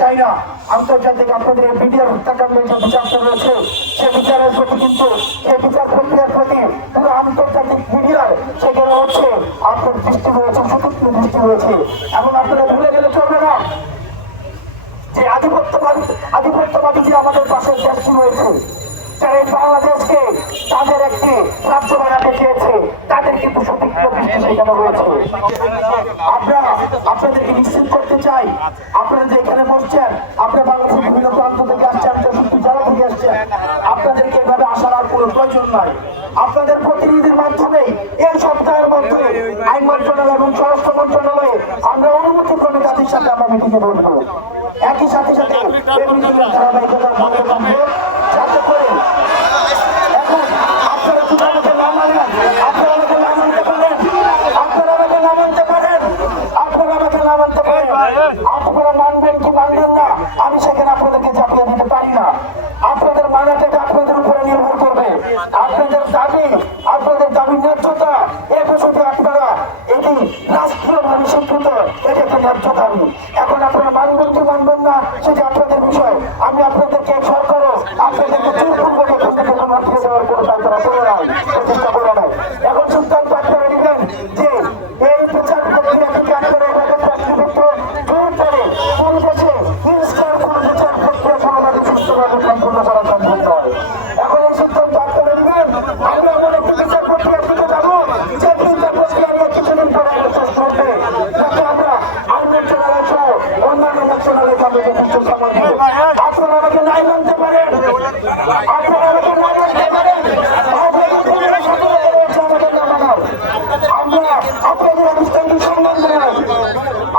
চাই না। আন্তর্জাতিক আপনাদের মিডিয়ার হত্যাকাণ্ডের যে বিচারটা রয়েছে সে বিচারের প্রতি কিন্তু সেই বিচার প্রক্রিয়ার প্রতি পুরো আন্তর্জাতিক মিডিয়ার সেখানে হচ্ছে আপনার দৃষ্টি রয়েছে, সতর্ক দৃষ্টি রয়েছে। এবং আপনারা ভুলে গেলে চলবে না যে আধিপত্যবাদী যে আমাদের পাশের দেশটি রয়েছে, যারা এই বাংলাদেশকে তাদের একটি রাজ্য বানাতে চেয়েছে, তাদের কিন্তু সঠিক দৃষ্টি সেখানে রয়েছে। আমরা আপনাদেরকে নিশ্চিত করতে চাই, আপনারা যে এখানে বসছেন, আপনারা বাংলাদেশের বিভিন্ন প্রান্ত থেকে আসছেন, চৌষট্টি জেলা থেকে আসছেন, আপনাদেরকে এভাবে আসার আর কোনো প্রয়োজন নাই। আপনাদের প্রতিনিধির মাধ্যমে এই সপ্তাহের মধ্যে আইন মন্ত্রণালয় এবং স্বরাষ্ট্র মন্ত্রণালয়ে আমরা অনুমতি ক্রমে জাতির সাথে আমরা মিটিংয়ে বলবো। একই সাথে সাথে এই মিটিংয়ের ধারাবাহিকতা বন্ধ থাকবে, যাতে করে এখন আপনারা যদি আমাকে না মানেন, আপনারা আমাকে না মানতে পারেন, আপনারা আমাকে না মানতে পারেন, আপনারা আমাকে না মানতে পারেন, আপনারা মানবেন কি মানবেন না আমি সেখানে আপনাদেরকে চাপিয়ে দিতে পারি না। আপনাদের মানাটাকে আপনাদের উপরে নির্ভর করবে। আপনাদের দাবি ন্যায্যতা এ বিষয়টি আপনারা এটি রাষ্ট্রীয়ভাবে স্বীকৃত, এটি একটা ন্যায্য দাবি। এখন আপনারা মানবেন কি মানবেন না সেটি আপনাদের বিষয়। আমি আপনাদেরকে সরকারও আপনাদেরকে জোরপূর্বক আটকে দেওয়ার কোনো তারা করে নাই, চেষ্টা করে নাই। এখন সিদ্ধান্ত আপনারা নেবেন যে এই বিচার প্রক্রিয়াটিকে আপনারা এভাবে প্রশ্নবিদ্ধ জোর করে পরিবেশে ইনস্টার কোনো বিচার প্রক্রিয়া সমাধানে সুস্থভাবে সম্পূর্ণ করা সম্ভব নয়। এখন এই সিদ্ধান্ত আপনারা নেবেন। আমরা এমন একটি বিচার প্রক্রিয়ার দিকে যাবো যে বিচার প্রক্রিয়া নিয়ে কিছুদিন পরে শেষ করবে, যাতে আমরা আইন মন্ত্রণালয় সহ অন্যান্য মন্ত্রণালয় যাবে যথেষ্ট সময় দিব। আপনারা আমাকে নাই মানতে পারেন, আপনারা আমাকে নাই মানতে পারেন, আমরা আপনাদের অবস্থানকে সম্মান জানাই,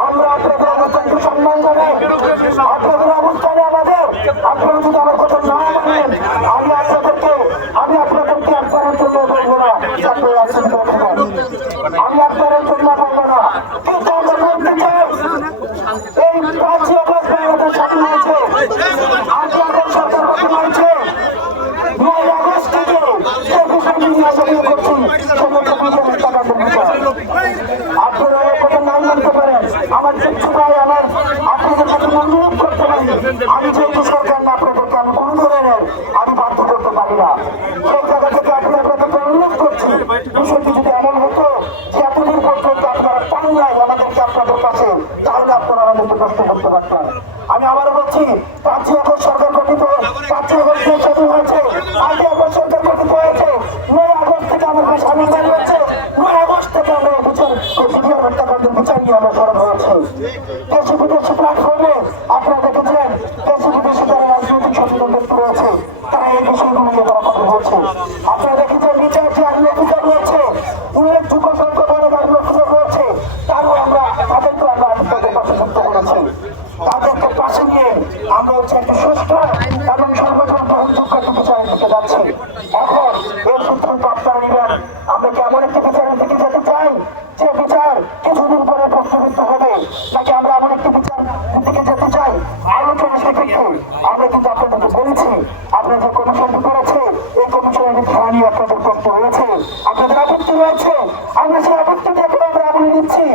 আমরা আপনাদের অবস্থানকে সম্মান জানাই। আপনাদের অবস্থানে আমাদের, আপনারা যদি আমার কথা না মানেন আমি আপনাদেরকে আপনার জন্য বলবো না, আমি আপনার জন্য বলবো না। কিন্তু আমরা বলতে চাই এই 5ই আগস্ট বাংলাদেশ স্বাধীন হয়েছে, 8ই আগস্ট সরকার গঠন হয়েছে, 9ই আগস্ট থেকে যে বিষয় নিয়ে আসামি করছি সমস্ত বিজয় হত্যাকাণ্ডের বিষয়। আপনারা কথা না মানতে পারেন, আমার কিছু ভাই আমার আপনাদের কাছে অনুরোধ করতে পারি, আমি যেহেতু সরকার না আপনাদেরকে আমি কোনো ধরনের আমি বাধ্য করতে পারি না। সেই জায়গা থেকে আমি আপনাদেরকে অনুরোধ করছি, বিষয়টি যদি এমন হতো যে এতদিন পর্যন্ত আপনারা পান নাই আমাদেরকে আপনাদের কাছে, তাহলে আপনারা আমাদেরকে প্রশ্ন করতে পারতেন। আমি আবারও বলছি 5ই আগস্ট সরকার গঠিত, 5ই আগস্ট স্বাধীন হয়েছে, 8ই আগস্ট সরকার গঠিত হয়েছে, 9ই আগস্ট থেকে আমাদের স্বাধীন হয়েছে, 9ই আগস্ট থেকে আমরা বিচার হত্যাকাণ্ডের বিচার নিয়ে আমরা সরব হয়েছি। দেশি বিদেশি প্ল্যাটফর্মে আপনারা দেখেছেন দেশি বিদেশি যারা রাজনৈতিক সচেতন ব্যক্তি রয়েছে তারা এই বিষয়গুলো নিয়ে তারা কথা বলছে। আপনারা দেখেছেন বিচার যে আইনি অধিকার রয়েছে, উল্লেখযোগ্য সংখ্যক অনেক আইনি অধিকার রয়েছে, তারও আমরা তাদেরকে আমরা তাদের পাশে যুক্ত করেছি। তাদেরকে পাশে নিয়ে আমরা হচ্ছে একটা সুস্থ এবং সর্বজন গ্রহণযোগ্য একটা বিচারের দিকে যাচ্ছি। এখন এর সিদ্ধান্ত আপনারা নেবেন, আমরা কি এমন একটি বিচারের দিকে যেতে চাই যে বিচার কিছুদিন পরে প্রশ্নবিদ্ধ হবে, নাকি আমরা এমন একটি বিচার দিকে যেতে চাই আলোচনা সেক্ষেত্রে আমরা কিন্তু আপনাদেরকে বলেছি আপনারা যে কমিশনটি করেছে এই কমিশনের ধারা নিয়ে আপনাদের প্রশ্ন রয়েছে, আপনাদের আপত্তি রয়েছে, আমরা সেই আপত্তিটি এখন আমরা আমলে নিচ্ছি।